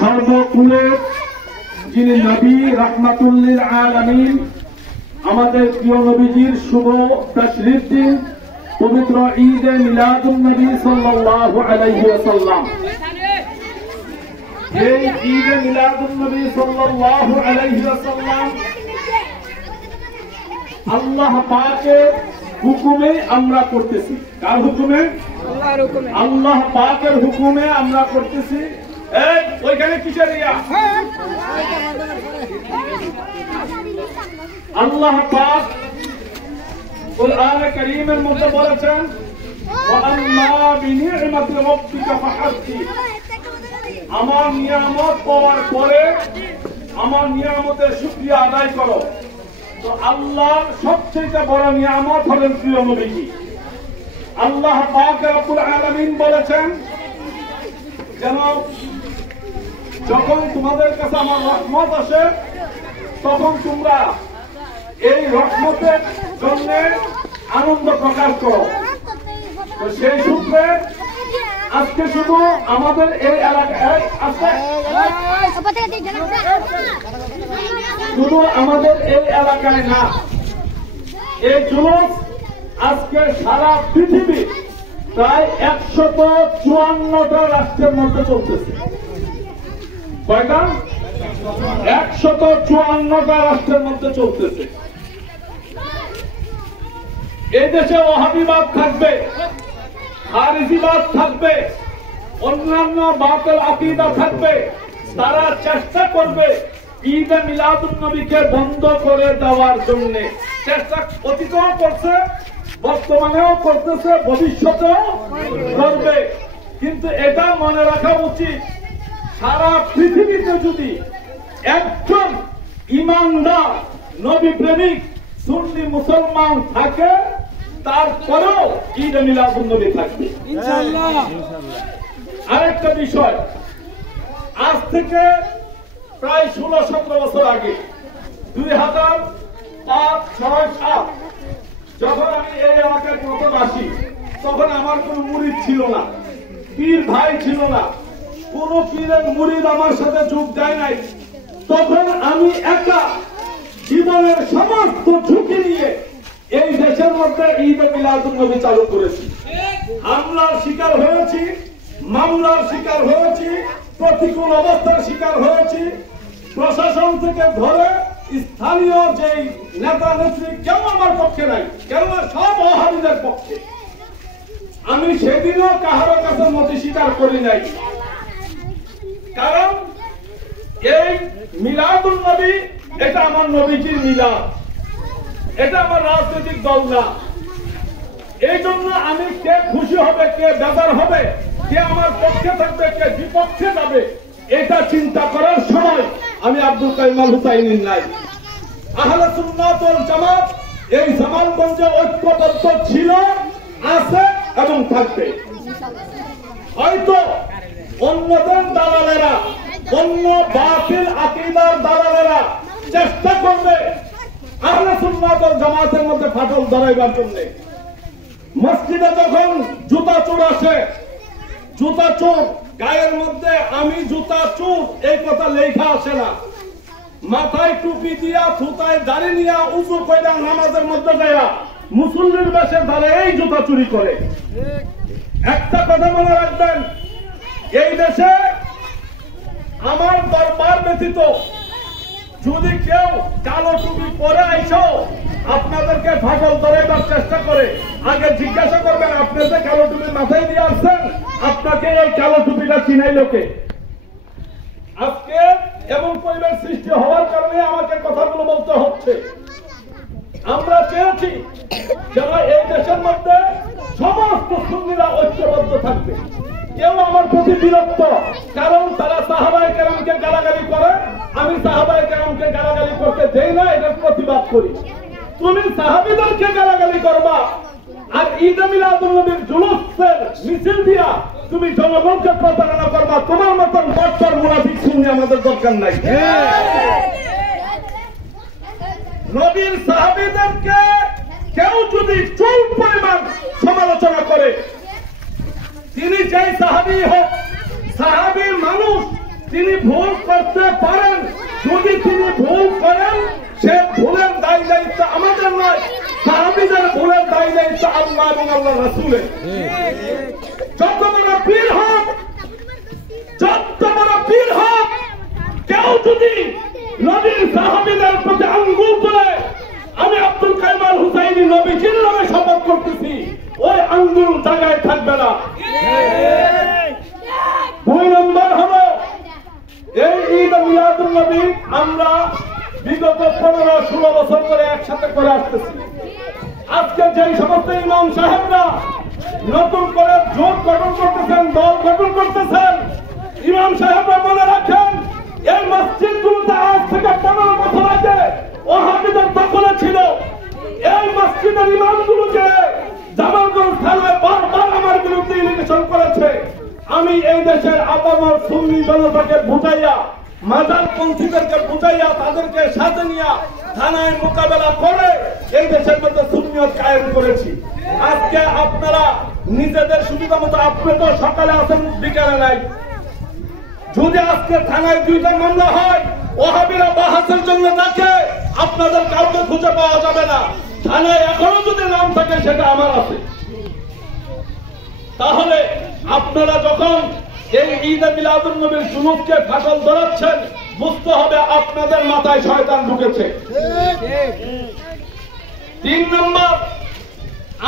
সর্বকুলের যিনি নবী রাহমাতুল্লিল আলামিন, আমাদের প্রিয় নবীজির শুভ তাশরীফ দিন পবিত্র ঈদে মিলাদুন নবী সাল্লাল্লাহু আলাইহি ওয়াসাল্লাম। এই ঈদে মিলাদুন নবী সাল্লাল্লাহু আলাইহি ওয়াসাল্লাম আল্লাহ পাকের হুকুমে আমরা করতেছি। কার হুকুমে? আল্লাহ পাকের হুকুমে আমরা করতেছি। এই ওইখানে কিসের ইয়া? আল্লাহ পাক কুরআনে কারীমের মধ্যে বলেছেন, ওয়া আম্মা বিনি'মাতি রাব্বিকা ফাহাদ্দিস। আমার নিয়ামত পাওয়ার পরে আমার নিয়ামতের শুকরিয়া আদায় করো। তো আল্লাহর সবচেয়ে বড় নিয়ামত হলেন প্রিয় নবীজি। আল্লাহ পাক রব্বুল আলামিন বলেছেন, যেন যখন তোমাদের কাছে আমার রহমত আসে তখন তোমরা এই রহমতের জন্য আনন্দ প্রকাশ করো। তো সেই সূত্রে আজকে শুধু আমাদের এই এলাকায় আছে, শুধু আমাদের এই এলাকায় না, এই জুলুস আজকে সারা পৃথিবী প্রায় 154টা রাষ্ট্রের মধ্যে চলতেছে। কয়টা? 154টা রাষ্ট্রের মধ্যে চলতেছে। এই দেশে ওয়াহাবিবাদ থাকবে, খারিজিবাদ থাকবে, অন্যান্য বাতিল আকীদা থাকবে। তারা চেষ্টা করবে ঈদে মিলাদুন নবীকে বন্ধ করে দেওয়ার জন্য। চেষ্টা অতীতেও করছে, বর্তমানেও করতেছে, ভবিষ্যতেও করবে। কিন্তু এটা মনে রাখা উচিত, সারা পৃথিবীতে যদি একজন ইমানদার নবী প্রেমিক সুন্নি মুসলমান থাকে, তারপরেও ঈদে মিলাদুন নবী থাকবে ইনশাআল্লাহ। আরেকটা বিষয়, আজ থেকে প্রায় 16-17 বছর আগে 2005-6-7 যখন আমি এই এলাকায় প্রথম আসি, তখন আমার কোন মুরিদ ছিল না, পীর ভাই ছিল না, কোন পীরের মুরিদ আমার সাথে যোগ দেয় নাই। তখন আমি একা জীবনের সমস্ত ঝুঁকি নিয়ে এই দেশের মধ্যে ঈদে মিলাদুন নবী চালু করেছি। হামলার শিকার হয়েছি, মামলার শিকার হয়েছি, প্রতিকূল অবস্থার শিকার হয়েছি। প্রশাসন থেকে ধরে স্থানীয় যে নেতা নেত্রী কেউ আমার পক্ষে নাই, কেননা সব ওয়াহাবিদের পক্ষে। আমি সেদিনও কাহারো কাছে মতি স্বীকার করি নাই, কারণ এই মিলাদুন নবী এটা আমার নবীজির মিলাদ, এটা আমার রাজনৈতিক দল না। এই জন্য আমি কে খুশি হবে, কে বেজার হবে, কে আমার পক্ষে থাকবে, কে বিপক্ষে যাবে, এটা চিন্তা করার সময় আমি আব্দুল কাইয়ুম আল হুসাইনি নাই। আহলে সুন্নাত ওয়াল জামাত এই জামালগঞ্জে ঐক্যবদ্ধ ছিল, আছে এবং থাকবে। হয়তো অন্যদের দালালেরা, অন্য বাতিল আকীদার দালালেরা চেষ্টা করবে আহলে সুন্নাত ওয়াল জামাতের মধ্যে ফাটল ধরাইবার জন্য। মসজিদে যখন জুতা চোর আসে, জুতা চোর গায়ের মধ্যে আমি জুতা চোর এই কথা লেখা আসে না, মাথায় টুপি দিয়া থুতায় দাড়ি নিয়া উজু কইরা নামাজের মধ্যে যায়া মুসল্লির বেশে ধরে এই জুতা চুরি করে। একটা কথা মনে রাখবেন, এই দেশে আমার দরবার ব্যতীত যদি কেউ কালো টুপি পরে আইসো আপনাদেরকে ফাটল ধরাইবার চেষ্টা করে, আগে জিজ্ঞাসা করবেন আপনি যে কালো টুপি মাথায় দিয়ে আসছেন, আপনাকে এই কালো টুপিটা চিনাই লোকে। আজকে এমন পরিবেশ সৃষ্টি হওয়ার কারণে আমাকে কথাগুলো বলতে হচ্ছে। আমরা চেয়েছি যারা এই দেশের মধ্যে সমস্ত সুন্নিরা ঐক্যবদ্ধ থাকবে। কেউ আমার প্রতি বিরক্ত, কারণ তারা সাহাবায়ে কেরামকে গালাগালি করে, আমি সাহাবায়ে কেরামকে গালাগালি করতে দেই না, এটার প্রতিবাদ করি। তুমি সাহাবীদেরকে গালাগালি করবা আর ঈদে মিলাদুন নবীর জুলুসের মিছিল দিয়া তুমি জনগণকে প্রতারণা করবা। তোমার মতন বড় মুনাফিক সুন্নি আমাদের দরকার নাই। নবীর সাহাবীদেরকে কেউ যদি চুল পরিমাণ সমালোচনা করে, তিনি যেই সাহাবী হোক, সাহাবীর মানুষ, তিনি ভুল করতে পারেন। যদি তিনি ভুল করেন, সে ভুলের দায় দায়িত্ব আমাদের নয়, সাহাবীদের ভুলের দায় দায়িত্ব আল্লাহ এবং আল্লাহ রাসূলের। যত বড় পীর হোক, যত বড় পীর হোক, কেউ যদি নবীর সাহাবীদের প্রতি আঙ্গুল তোলে, আমি আব্দুল কাইয়ুম আল হুসাইনি নবীজির নামে শপথ করতেছি, ওই আঙ্গুল জায়গায় থাকবে না। 2 নম্বর হলো এই ঈদ মিলাদুন নবী আমরা বিগত 15-16 বছর ধরে একসাথে করে আসতেছি। আজকে যে সমস্ত ইমাম সাহেবরা নতুন করে জোট গঠন করতেছেন, দল গঠন করতেছেন, ইমাম সাহেবরা মনে রাখেন, এই মসজিদগুলোতে আজ থেকে 15 বছর আগে ওহাবীদের দখলে ছিল। এই মসজিদের ইমামগুলোকে জামালগঞ্জ থানায় বারবার আমার বিরুদ্ধে ইলিগেশন করেছে। আমি এই দেশের আপামর সুন্নি জনতাকে বুঝাইয়া, মাজার পন্থীদেরকে বুঝাইয়া, তাদেরকে সাথে নিয়ে থানায় মোকাবেলা করে এই দেশের মধ্যে সুন্নিয়ত কায়েম করেছি। আজকে আপনারা নিজেদের সুবিধা মতো, আপনি তো সকালে আসেন, বিকালে নাই। যদি আজকে থানায় 2টা মামলা হয়, ওহাবীরা বাহাসের জন্য ডাকে, আপনাদের কাউকে খুঁজে পাওয়া যাবে না। থানায় এখনো যদি নাম থাকে, সেটা আমার আছে। তাহলে আপনারা যখন এই ঈদ মিলাদুন নবীর জুলুসকে ফাটল ধরাচ্ছেন, বুঝতে হবে আপনাদের মাথায় শয়তান ঢুকেছে। 3 নম্বর,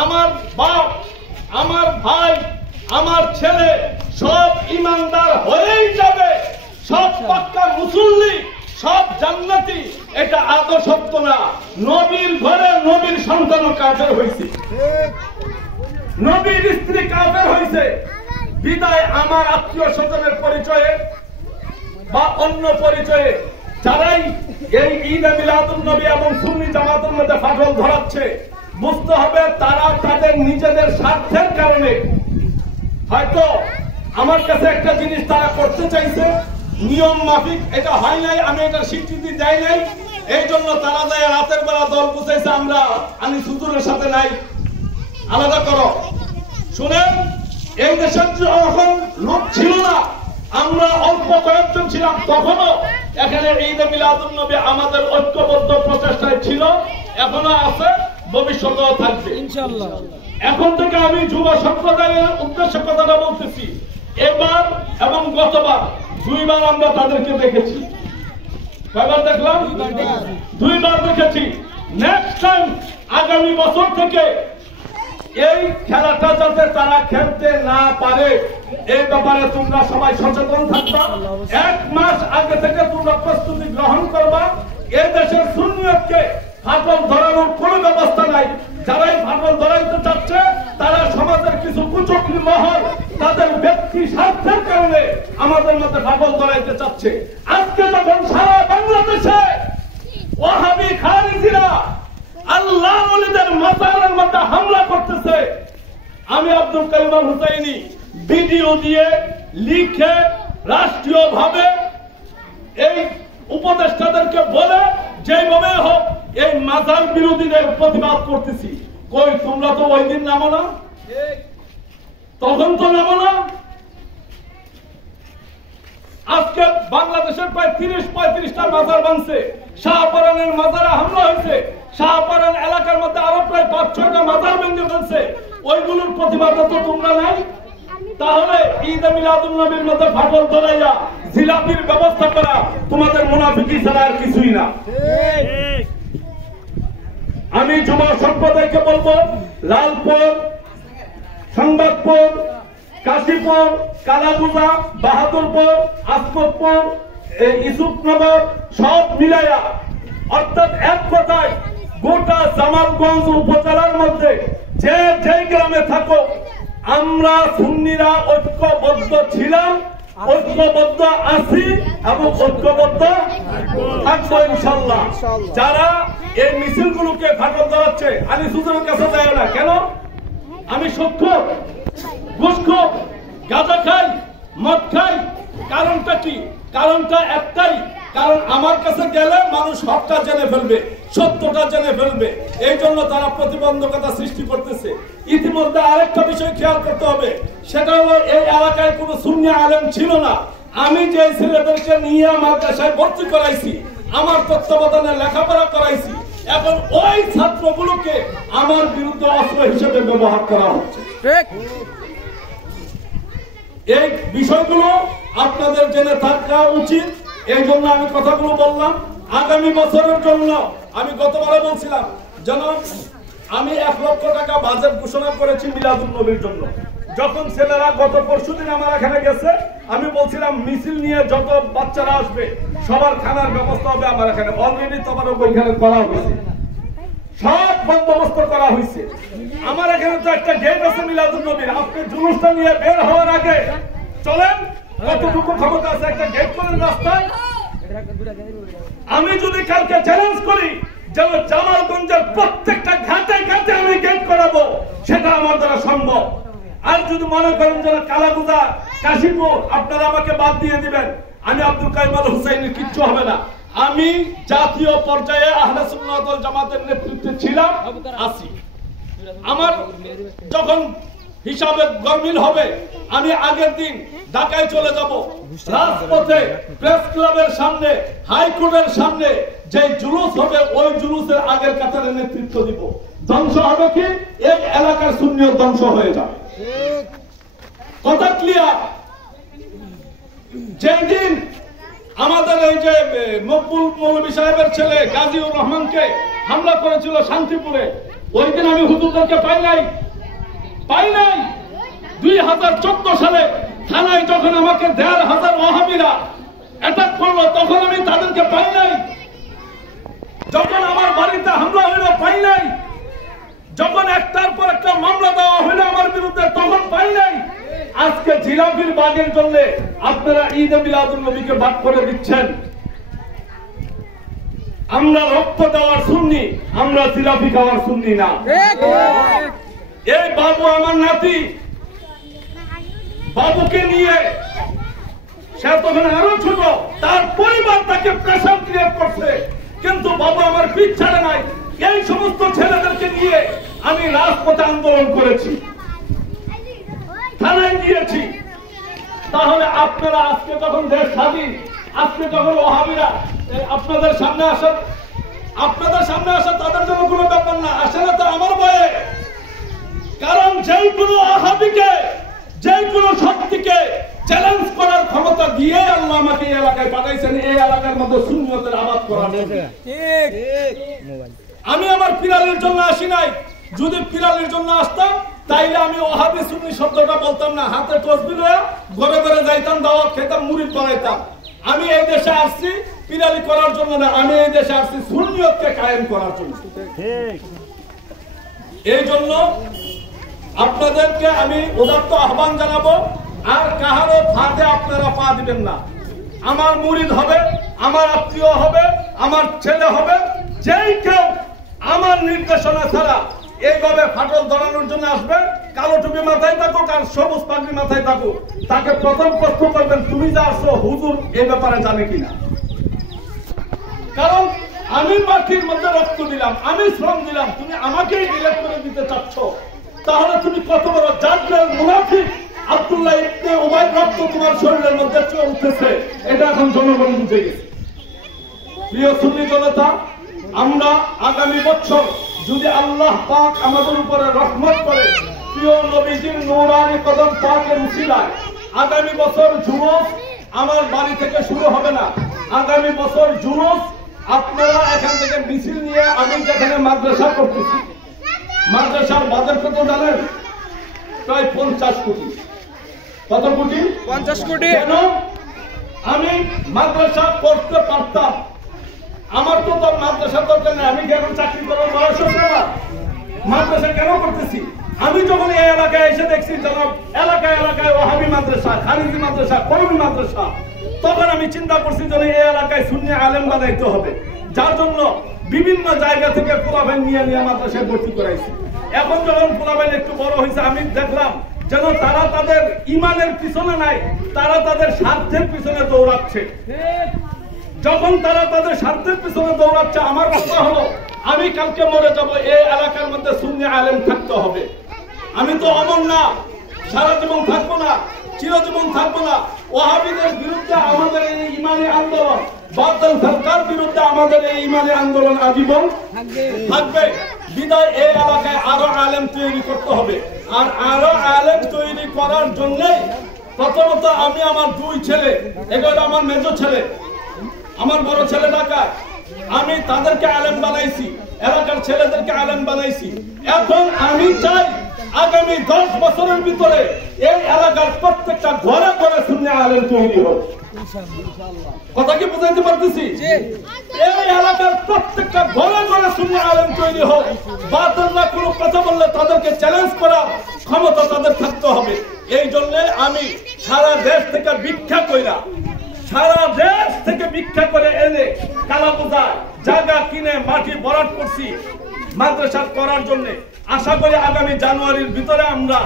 আমার বাপ, আমার ভাই, আমার ছেলে সব ইমানদার হয়েই যাবে, সব পাক্কা মুসল্লি, সব জান্নাতি, এটা আদৌ সত্য না। নবীর ঘরে নবীর সন্তানও কাফের হয়েছে, নবীর স্ত্রী কাফের হয়েছে। বিদায় আমার আত্মীয় স্বজনের পরিচয়ে বা অন্য পরিচয়ে যারাই এই ঈদ মিলাদুন নবী এবং সুন্নি জামাতের মধ্যে ফাটল ধরাচ্ছে, বুঝতে হবে তারা তাদের নিজেদের স্বার্থের কারণে হয়তো আমার কাছে একটা জিনিস তারা করতে চাইছে, নিয়ম মাফিক এটা হয় নাই, আমি এটা স্বীকৃতি দেয় নাই, এই জন্য তারা যায় রাতের বেলা দল বুঝাইছে, আমি সুদূরের সাথে নাই, আলাদা করো। শুনেন, এই দেশের যখন লোক ছিল না, আমরা অল্প কয়েকজন ছিলাম, তখনও এখানে ঈদ মিলাদুন নবী আমাদের ঐক্যবদ্ধ প্রচেষ্টায় ছিল, এখনো আছে, ভবিষ্যতেও থাকবে ইনশাআল্লাহ। এখন থেকে আমি যুব সম্প্রদায়ের উদ্দেশ্যে কথাটা বলতেছি। এবার এবং গতবার 2 বার আমরা তাদেরকে দেখেছি। কয়বার দেখলাম? 2 বার দেখেছি। নেক্সট টাইম আগামী বছর থেকে এই খেলাটা যাতে তারা খেলতে না পারে, এই ব্যাপারে তোমরা সবাই সচেতন থাকবা। 1 মাস আগে থেকে তোমরা প্রস্তুতি গ্রহণ করবা। এই দেশের সুন্নিয়তকে ফাটল ধরানোর কোনো ব্যবস্থা নাই। যারাই ফাটল ধরাইতে চাচ্ছে, তারা সমাজের কিছু কুচক্রী মহল তাদের ব্যক্তি স্বার্থের কারণে আমাদের মধ্যে ফাটল ধরাইতে চাচ্ছে। আজকে যখন সারা বাংলাদেশে ওয়াহাবি খারিজিরা আল্লাহ ওলিদের মাজারের মধ্যে হামলা করতেছে, আমি আব্দুল কাইয়ুম আল হুসাইনি ভিডিও দিয়ে লিখে রাষ্ট্রীয়ভাবে এই উপদেষ্টাদেরকে বলে যেভাবে হোক এই মাজার বিরোধীদের প্রতিবাদ করতেছি। কই তোমরা তো ওই দিন নামো না, তখন তো নামো না। আজকে বাংলাদেশের প্রায় 30-35টা মাজার ভাঙছে, শাহপরানের মাজারে হামলা হয়েছে, শাহপরান এলাকার মধ্যে আরো প্রায় 5-6টা মাজার ভেঙে ফেলছে, ওইগুলোর প্রতিবাদ তো তোমরা নাই। তাহলে ঈদ মিলাদুন নবীর মধ্যে ফাটল ধরাইয়া জিলাপির ব্যবস্থা করা তোমাদের মুনাফিকি ছাড়া আর কিছুই না। আমি যুব সম্প্রদায়কে বলবো, লালপুর, সংবাদপুর, কাশীপুর, কালাবুজা, বাহাদুরপুর, আসমতপুর, ইসুফনগর সব মিলাইয়া, অর্থাৎ এক কথায় গোটা জামালগঞ্জ উপজেলার মধ্যে যে যে গ্রামে থাকো, আমরা সুন্নিরা ঐক্যবদ্ধ ছিলাম, ঐক্যবদ্ধ আছি এবং ঐক্যবদ্ধ থাকবো ইনশাআল্লাহ। যারা এই মিছিলগুলোকে ফাটল ধরাচ্ছে, আমি সুজনের কাছে যাই না কেন? আমি সক্ষম, ঘুষখোর, গাঁজা খাই, মদ খাই। কারণটা কি? কারণটা একটাই, কারণ আমার কাছে গেলে মানুষ হকটা জেনে ফেলবে, সত্যটা জেনে ফেলবে, এই জন্য তারা প্রতিবন্ধকতা সৃষ্টি করতেছে। ইতিমধ্যে আরেকটা বিষয় খেয়াল করতে হবে, সেটা হলো এই এলাকায় কোনো সুন্নি আলেম ছিল না। আমি যে ছেলেদেরকে নিয়ে মাদ্রাসায় ভর্তি করাইছি, আমার তত্ত্বাবধানে লেখাপড়া করাইছি, এখন ওই ছাত্রগুলোকে আমার বিরুদ্ধে অস্ত্র হিসেবে ব্যবহার করা হচ্ছে। এই বিষয়গুলো আপনাদের জেনে থাকা উচিত, এই জন্য আমি কথাগুলো বললাম। আগামী বছরের জন্য আমি গতবারে বলছিলাম যেন আমি 1 লক্ষ টাকা বাজেট ঘোষণা করেছি মিলাদুন নবীর জন্য। যখন ছেলেরা গত পরশুদিন আমার এখানে গেছে, আমি বলছিলাম মিছিল নিয়ে যত বাচ্চারা আসবে সবার খানার ব্যবস্থা হবে আমার এখানে। অলরেডি তোমার ওইখানে করা হয়েছে, সব বন্দোবস্ত করা হয়েছে। আমার এখানে তো একটা গেট আছে মিলাদুন নবীর, আপনি জুলুসটা নিয়ে বের হওয়ার আগে চলেন, কতটুকু ক্ষমতা আছে একটা গেট করেন রাস্তায়। আমি যদি কালকে চ্যালেঞ্জ করি যেন জামালগঞ্জের প্রত্যেকটা ঘাটে ঘাটে আমি গেট করাবো, সেটা আমার দ্বারা সম্ভব। আর যদি মনে করেন যেন কালাগুদা, কাশীপুর আপনারা আমাকে বাদ দিয়ে দিবেন, আমি আব্দুল কাইম আল হুসাইনের কিচ্ছু হবে না। আমি জাতীয় পর্যায়ে আহলে সুন্নাত ওয়াল জামাতের নেতৃত্বে ছিলাম, আছি। আমার যখন হিসাবে গরমিল হবে, আমি আগের দিন ঢাকায় চলে যাব, রাজপথে প্রেস ক্লাবের সামনে, হাইকোর্টের সামনে যে জুলুস হবে, ওই জুলুসের আগের কাতারে নেতৃত্ব দিব। ধ্বংস হবে কি, এক এলাকার সুন্নিয়ত ধ্বংস হয়ে যাবে। কথা ক্লিয়ার? যেদিন আমাদের এই যে মকবুল মৌলভী সাহেবের ছেলে গাজীউর রহমানকে হামলা করেছিল শান্তিপুরে, ওই দিন আমি হুজুরদেরকে পাই নাই। 2014 সালে থানায় যখন আমাকে 1,500 ওয়াহাবিরা অ্যাটাক করলো, তখন আমি তাদেরকে পাই নাই। যখন আমার বাড়িতে হামলা হইল পাই নাই। যখন একটার পর একটা মামলা দেওয়া হইল আমার বিরুদ্ধে, তখন পাই নাই। আজকে জিলাপির বাগের জন্য আপনারা ঈদে মিলাদুন নবীকে বাদ করে দিচ্ছেন। আমরা রক্ত দেওয়ার সুন্নি, আমরা জিলাপি খাওয়ার সুন্নি না। এই বাবু আমার নাতি, বাবুকে নিয়ে সে তখন আরো ছোট, তার পরিবার তাকে প্রেশার ক্রিয়েট করছে, কিন্তু বাবু আমার পিছ ছাড়ে নাই। এই সমস্ত ছেলেদেরকে নিয়ে আমি রাজপথে আন্দোলন করেছি, থানায় গিয়েছি। তাহলে আপনারা আজকে যখন দেশ স্বাধীন, আজকে যখন ওয়াহাবিরা আপনাদের সামনে আসে, তাদের জন্য কোনো ব্যাপার না, আসে না তো আমার ভয়ে। কারণ যেই কোনো ওয়াহাবিকে, যেই কোনো শক্তিকে চ্যালেঞ্জ করার ক্ষমতা দিয়ে আল্লাহ আমাকে এই এলাকায় পাঠাইছেন, এই এলাকার মধ্যে সুন্নিয়তের আবাদ করার জন্য। আমি আমার পিরালির জন্য আসি নাই। যদি পিরালির জন্য আসতাম, তাইলে আমি ওয়াহাবি সুন্নি শব্দটা বলতাম না, হাতে তসবিহ লয়ে ঘরে ঘরে যাইতাম, দাওয়াত খেতাম, মুরিদ বানাইতাম। আমি এই দেশে আসছি পিরালি করার জন্য না, আমি এই দেশে আসছি সুন্নিয়তকে কায়েম করার জন্য। এই জন্য আপনাদেরকে আমি উদাত্ত আহ্বান জানাবো, আর কাহারও ফাঁদে আপনারা পা দিবেন না। আমার মুরিদ হবে, আমার আত্মীয় হবে, আমার ছেলে হবে, যেই কেউ আমার নির্দেশনা ছাড়া এইভাবে ফাটল ধরানোর জন্য আসবে, কালো টুপি মাথায় থাকুক আর সবুজ পাগড়ি মাথায় থাকুক, তাকে প্রথম প্রশ্ন করবেন, তুমি যা আসছো হুজুর এই ব্যাপারে জানে কিনা। কারণ আমি মাটির মধ্যে রক্ত দিলাম, আমি শ্রম দিলাম, তুমি আমাকেই ডিলেট করে দিতে চাচ্ছ, তাহলে তুমি কত বড় জাদলের মুনাফিক। আব্দুল্লাহ ইবনে উবাই রক্ত তোমার শরীরের মধ্যে চলতেছে, এটা এখন জনগণ বুঝে গেছে। প্রিয় সুন্নি জনতা, আমরা আগামী বছর যদি আল্লাহ পাক আমাদের উপরে রহমত করে, প্রিয় নবীজির নূরানি কদম পাকের উসিলায় আগামী বছর জুলুস আমার বাড়ি থেকে শুরু হবে না। আগামী বছর জুলুস আপনারা এখান থেকে মিছিল নিয়ে, আমি যেখানে মাদ্রাসা করতেছি, মাদ্রাসার বাজার কত জানেন? প্রায় 50 কোটি। কত কোটি? 50 কোটি। কেন? আমি মাদ্রাসা করতে পারতাম, আমার তো মাদ্রাসা দরকার নেই, আমি কেন চাকরি করার বয়স হচ্ছে না। মাদ্রাসা কেন করতেছি? আমি যখন এই এলাকায় এসে দেখছি জনাব এলাকায় এলাকায় ওয়াহাবি মাদ্রাসা, খারিজি মাদ্রাসা, কওমি মাদ্রাসা, তখন আমি চিন্তা করছি যে এই এলাকায় সুন্নি আলেম বানাইতে হবে, যার জন্য বিভিন্ন জায়গা থেকে পোলাবেন নিয়ে মাদ্রাসায় ভর্তি করাইছি। এখন যখন পোলাবেন একটু বড় হয়েছে, আমি দেখলাম যেন তারা তাদের ইমানের পিছনে নাই, তারা তাদের স্বার্থের পিছনে দৌড়াচ্ছে। যখন তারা তাদের স্বার্থের পিছনে দৌড়াচ্ছে, আমার কথা হলো আমি কালকে মরে যাব, এই এলাকার মধ্যে সুন্নি আলেম থাকতে হবে। আমি তো অমর না, সারা জীবন থাকবো না, চিরজীবন থাকবো না। ওয়াহাবিদের বিরুদ্ধে আমাদের এই ইমানি আন্দোলন, বাতিল সরকার বিরুদ্ধে আমাদের এই ইমানি আন্দোলন আজীবন থাকবে। বিদায় এই এলাকায় আরো আলেম তৈরি করতে হবে। আর আরো আলেম তৈরি করার জন্য প্রথমত আমি আমার দুই ছেলে, এগুলো আমার মেজো ছেলে, আমার বড় ছেলে ঢাকা, আমি তাদেরকে আলেম বানাইছি, এলাকার ছেলেদেরকে আলেম বানাইছি। এখন আমি চাই আগামী 10 বছরের ভিতরে এই এলাকার প্রত্যেকটা ঘরে ঘরে সুন্নি আলেম তৈরি হোক। কথা কি বুঝাইতে পারতেছি? এই এলাকার প্রত্যেকটা ঘরে ঘরে সুন্নি আলেম তৈরি হোক। বাতিলরা কোনো কথা বললে তাদেরকে চ্যালেঞ্জ করার ক্ষমতা তাদের থাকতে হবে। এই জন্য আমি সারা দেশ থেকে ভিক্ষা কইরা, সারা দেশ থেকে ভিক্ষা করে এনে কালাপোতা জায়গা কিনে মাটি ভরাট করছি মাদ্রাসা করার জন্য। আশা করি আগামী জানুয়ারির ভিতরে আমরা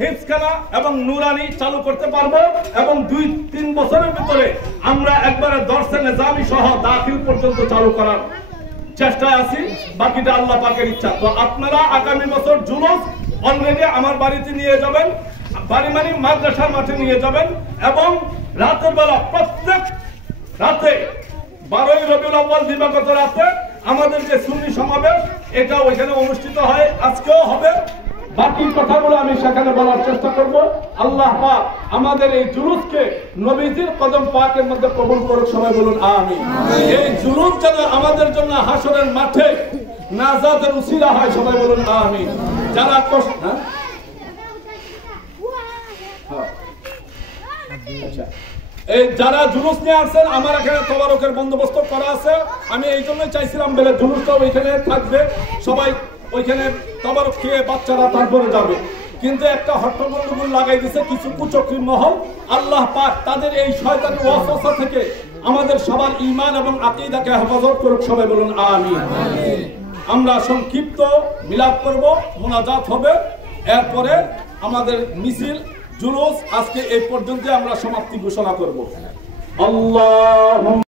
হিফজখানা এবং নুরানি চালু করতে পারবো এবং 2-3 বছরের ভিতরে আমরা একবারে দর্শে নিজামি সহ দাখিল পর্যন্ত চালু করার চেষ্টায় আছি। বাকিটা আল্লাহ পাকের ইচ্ছা। তো আপনারা আগামী বছর জুলুস অলরেডি আমার বাড়িতে নিয়ে যাবেন, বাড়ি মানে মাদ্রাসার মাঠে নিয়ে যাবেন এবং রাতের বেলা প্রত্যেক রাতে 12ই রবিউল আউয়াল দিবাগত রাতে আমাদের যে সুন্নি সমাবেশ এটা ওইখানে অনুষ্ঠিত হয়, আজকেও হবে। বাকি কথাগুলো আমি সেখানে বলার চেষ্টা করব। আল্লাহ পাক আমাদের এই জুলুসকে নবীজির কদম পাকের মধ্যে কবুল করুক। সবাই বলুন আমিন। এই জুলুস যেন আমাদের জন্য হাসরের মাঠে নাজাতের উসিলা হয়। সবাই বলুন আমিন। যারা কষ্ট এই যারা জুলুস নিয়ে আসছেন, আমার এখানে তবারকের বন্দোবস্ত করা আছে। আমি এই জন্যই চাইছিলাম বলে জুলুসটাও ওইখানে থাকবে, সবাই ওইখানে তবারক খেয়ে বাচ্চারা তারপরে যাবে। কিন্তু একটা হট্টগোল লাগাই দিছে কিছু কুচক্রী মহল। আল্লাহ পাক তাদের এই শয়তানি ওয়াসওয়াসা থেকে আমাদের সবার ঈমান এবং আকীদাকে হেফাজত করুক। সবাই বলুন আমিন। আমরা সংক্ষিপ্ত মিলাদ করব, মোনাজাত হবে, এরপরে আমাদের মিছিল জুলুস আজকে এই পর্যন্ত আমরা সমাপ্তি ঘোষণা করব। আল্লাহ